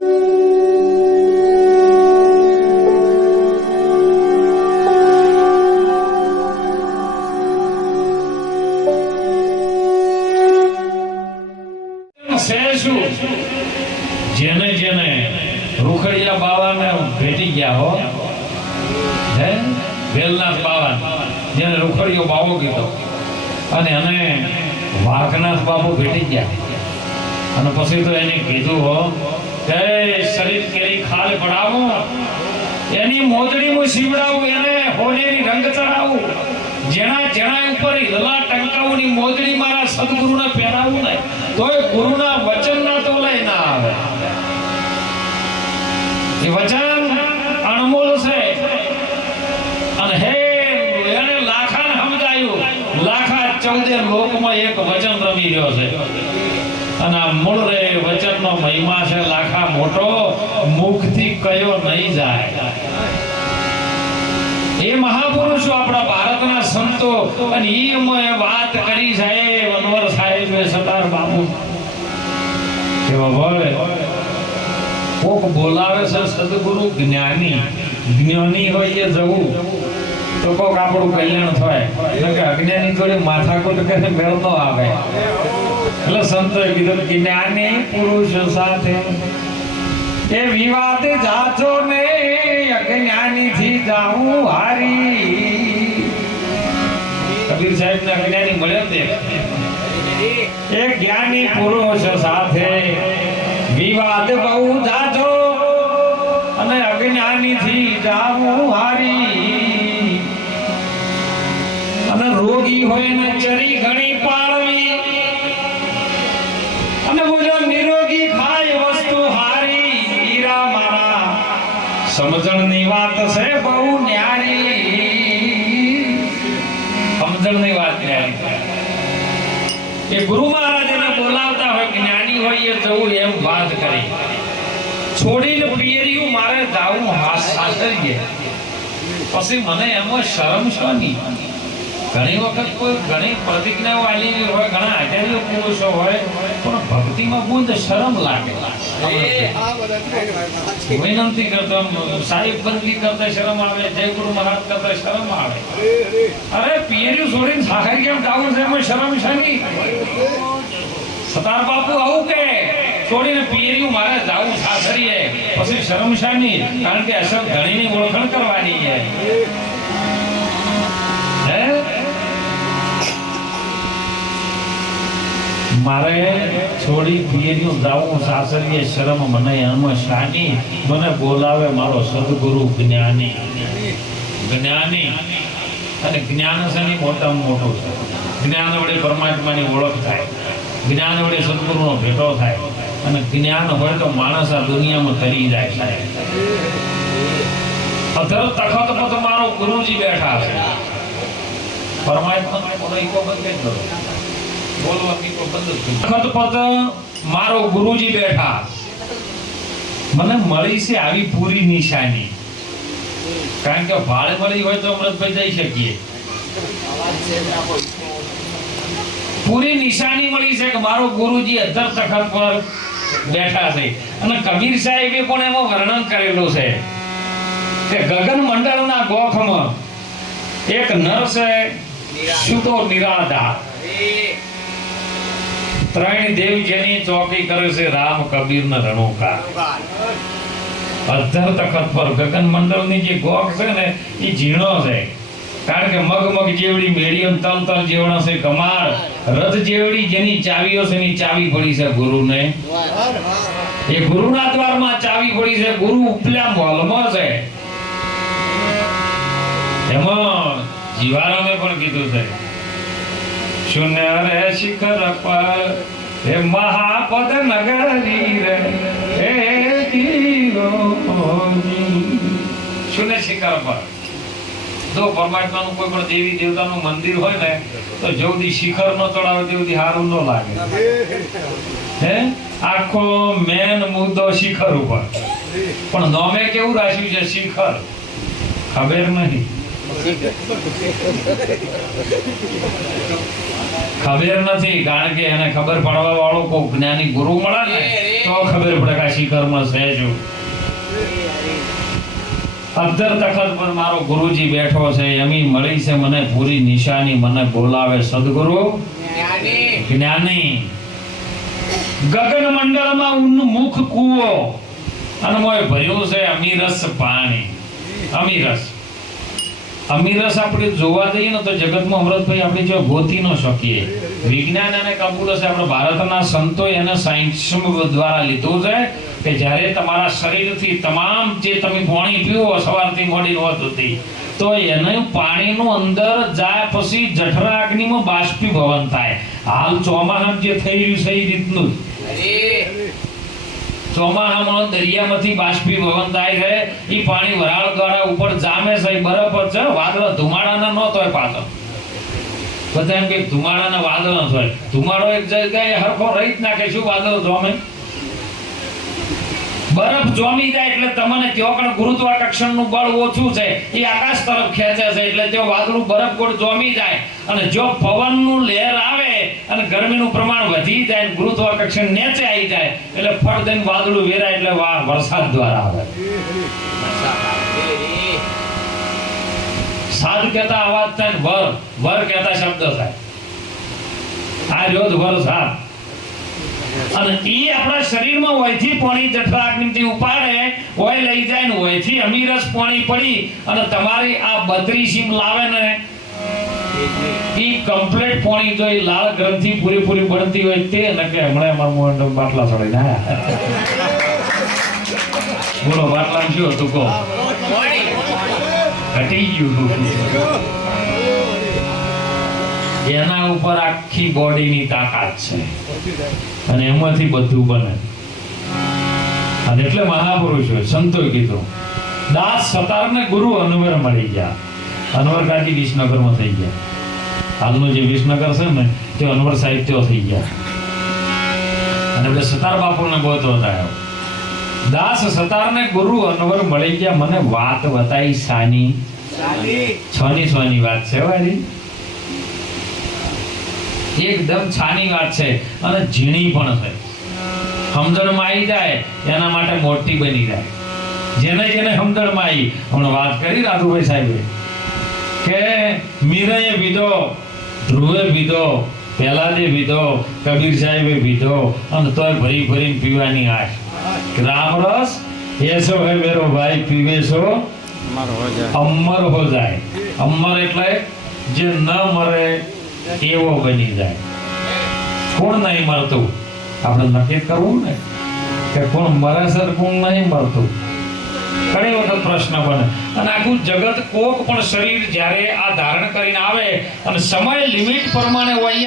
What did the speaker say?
જેને જેને રૂખડિયા બાવાને ભેટી ગયા હો, હે? જેને રૂખડિયો બાવો કીધો. અને એને વાઘનાથ બાબુ ભેટી ગયા. અને પછી તો એને કીધું, હો કે શરીર કેરી ખાલ પડાવો એની મોજડી હું સીવડાવું એને રંગ ચડાવું જેના જેના ઉપર હિલલા ની મોજડી મારા સદગુરુને પહેરાવું ને, તોય ગુરુના વચનના તો લઈ ના આવે. એ વચન અણમોલ છે. અને હે, એને લાખાને સમજાયું. લાખા ચૌદે લોકમાં એક વચન રમી રહ્યો છે. અને આ મૂળ રે વચનનો મહિમા છે, લાખા મોટો, મુખથી કયો નહીં જાય. એ મહાપુરુષો આપણા ભારતના સંતો અને અમોએ વાત કરી સાહેબ, અનવર સાહેબ સતાર બાપુ. કે હોય. કોક બોલાવે છે, સદગુરુ જ્ઞાની જ્ઞાની હોય એ જવું. તો કોક આપણું કલ્યાણ થાય. કે અજ્ઞાની જોડે માથાકૂટ કરે મેળ ન આવે. એટલે સંતોએ કીધું જ્ઞાની પુરુષ સાથે એ વિવાદ જાજો ને અજ્ઞાની થી જાઉં હારી. કબીર સાહેબ ને અજ્ઞાની મળ્યો તે. એ જ્ઞાની પુરુષ સાથે વિવાદ બહુ જાજો અને અજ્ઞાની થી જાઉં હારી. અને રોગી હોય ને ચરી ઘણી પાળવી સમજણની વાત છે બહુ ન્યારી. સમજણની વાત ન્યારી. એ ગુરુ મહારાજને બોલાવતા હોય જ્ઞાની હોય એ જવું એમ વાત કરી. છોડીને પિયરિયું મારે જાવું હાથ સાસરીએ પછી મને એમાં શરમ શોની? ઘણી વખત કોઈ ઘણી પ્રતિજ્ઞાઓ આલેલી હોય ઘણા આચાર્ય પુરુષો હોય પણ ભક્તિમાં બુંદ શરમ લાગે. વિનંતી કરતા સાહેબ બંદી કરતા શરમ આવે જય ગુરુ મહારાજ કરતા શરમ આવે. અરે પિયરી છોડીને સાખર કેમ જાવું છે? શરમ નહીં. સતાર બાપુ આવું કે છોડીને પિયરી મારે જાવું સાસરીએ પછી શરમ શાની કારણ કે અસર ધણીની ઓળખાણ કરવાની છે હે મારે છોડી પિયરિયું દાવું સાસરીએ શરમ મને એમાં શાની, મને બોલાવે મારો સદગુરુ જ્ઞાની. જ્ઞાની અને જ્ઞાન છે ને મોટામાં મોટું છે. જ્ઞાન વડે પરમાત્માની ઓળખ થાય. જ્ઞાન વડે સદગુરુનો ભેટો થાય. અને જ્ઞાન હોય તો માણસ આ દુનિયામાં તરી જાય સાહેબ. અધર તખત પર મારો ગુરુજી બેઠા છે. પરમાત્માનો કોઈ ઈકો બંધ કરો? મારો ગુરુજી બેઠા. મને મળી છે આવી પૂરી નિશાની. કારણ કે ભાડે મળી હોય તો અમૃતભાઈ જઈ શકીએ. પૂરી નિશાની મળી છે કે મારો ગુરુજી અધર તખત પર બેઠા છે. અને કબીર સાહેબે પણ એમાં વર્ણન કરેલું છે કે ગગન મંડળના ગોખમાં એક નર છે શુદ્ધો નિરાધાર. ત્રણ દેવ જેની ચોકી કરે છે રામ કબીર ને રણુકા અધર તખત પર ગગન મંડળની જે ગોખ છે ને, એ ઝીણો છે. કારણ કે મગ મગ જેવડી મેડિયમ તલ તલ જેવડો છે, કમાળ. રથ જેવડી, જેની ચાવીઓ છે એની ચાવી પડી છે ગુરુને. એ ગુરુના દ્વારમાં ચાવી પડી છે, ગુરુ ઉપલા મોલમાં છે. એમાં જીવારામે પણ કીધું છે. શૂન્ય રે શિખર પર હે મહાપદ નગરી રે, હે શૂન્ય શિખર પર. જો પરમાત્માનું કોઈ પણ દેવી દેવતાનું મંદિર હોય ને, તો જેવડી શિખર નો ચડાવે તેવડી હારું ન લાગે. હે? આખો મેન મુદ્દો શિખર ઉપર. પણ નોમે કેવું રાખ્યું છે? શિખર. ખબર નહીં. ખબર નથી કારણ કે એને ખબર પડવા વાળો કોઈ જ્ઞાની ગુરુ મળે ને તો ખબર પડે કે શિખરમાં શું અદ્ધર તખત પર મારો ગુરુજી બેઠો છે એમી મળી છે મને પૂરી નિશાની મને બોલાવે સદગુરુ. જ્ઞાની. ગગન મંડળમાં ઉન્મુખ કૂવો અને મોય ભર્યું છે અમીરસ પાણી. અમીરસ. અમીરસ આપણે જોવા જઈએ ને તો જગતમાં અમૃતભાઈ આપણે જો ન શકીએ. વિજ્ઞાન અને કપૂરસ આપણે ભારતના સંતો એને સાયન્સ દ્વારા લીધું છે કે જ્યારે તમારા શરીરથી તમામ જે તમે પાણી પીવો સવારથી મોડી હોત હતી તો એને પાણીનું અંદર જાય પછી જઠરા અગ્નિમાં બાષ્પીભવન થાય. હાલ ચોમાસામાં જે થઈ રહ્યું છે એ રીતનું જ. ચોમાસામાં દરિયામાંથી બાષ્પીભવન થાય છે. એ પાણી વરાળ દ્વારા ઉપર જામે છે. બરફ છે. વાદળ ધુમાડાના ન પાછળ. બધા એમ કે ધુમાડાના વાદળ ન થાય ધુમાડો એક જગ્યાએ હરખો રહી જ નાખે. શું વાદળ જોમે? બરફ જોમી જાય એટલે તમને ત્યાં ગુરુત્વાકર્ષણનું બળ ઓછું છે? એ આકાશ તરફ ખેંચે છે. એટલે ત્યાં વાદળું બરફ ગોળ જોમી જાય. અને જો પવનનું લહેર આવે અને ગરમીનું પ્રમાણ વધી જાય, ગુરુત્વાકર્ષણ નીચે આવી જાય, એટલે ફળ દઈને વાદળું વેરાય એટલે વરસાદ દ્વારા આવે. સાધ કહેતા અવાજ થાય વર. વર કહેતા શબ્દ થાય. આ રહ્યો જ વરસાદ અને એ આપણા શરીરમાં હોયથી પાણી જઠરાગ્નિથી ઉપાડે હોય લઈ જાય ને હોયથી અમીરસ પાણી પડી અને તમારી આ બત્રીસીમ લાવે ને ઈ કમ્પ્લીટ પોણી જો ઈ લાલ ગ્રંથિ પૂરેપૂરી બનતી હોય તે ને કે હમણાં મોઢામાં બાટલા ચડીને ના બોલો બાટલામાં શું હતું કહો? ઘટી ગયું એના ઉપર આખી બોડીની તાકાત છે. અને એમાંથી બધું બને. અને એટલે મહાપુરુષો સંતોએ કીધું, દાસ સતારને ગુરુ અનવર મળી ગયા અનવર કાકી વિસનગરમાં થઈ ગયા. હાલનું જે વિસનગર છે ને તે અનવર સાહિત્યો થઈ ગયા. અને એટલે સતાર બાપુને ગોતો થયો દાસ સતારને ગુરુ અનવર મળી ગયા. મને વાત બતાઈ સાની. છની છની વાત છે વારી એકદમ છાની વાત છે અને ઝીણી પણ છે. સમજણમાં આવી જાય એના માટે મોટી બની જાય. જેને જેને સમજણમાં આવી હમણાં વાત કરી રાધુભાઈ સાહેબે. કે મીરાએ પીધો ધ્રુવે પીધો પહેલાદે પીધો કબીર સાહેબે પીધો અને તોય ભરી ભરીને પીવાની આશ. રામરસ એસો હે મેરો ભાઈ પીવે છો? અમર હો જાય. અમર એટલે જે ન મરે એવો બની જાય. કોણ નહીં મરતું? આપણે નક્કી કરવું ને કે કોણ મરે સર કોણ નહીં મરતું? ઘણી વખત પ્રશ્ન બને. અને આખું જગત કોક પણ શરીર જ્યારે આ ધારણ કરીને આવે અને સમય લિમિટ પ્રમાણે હોય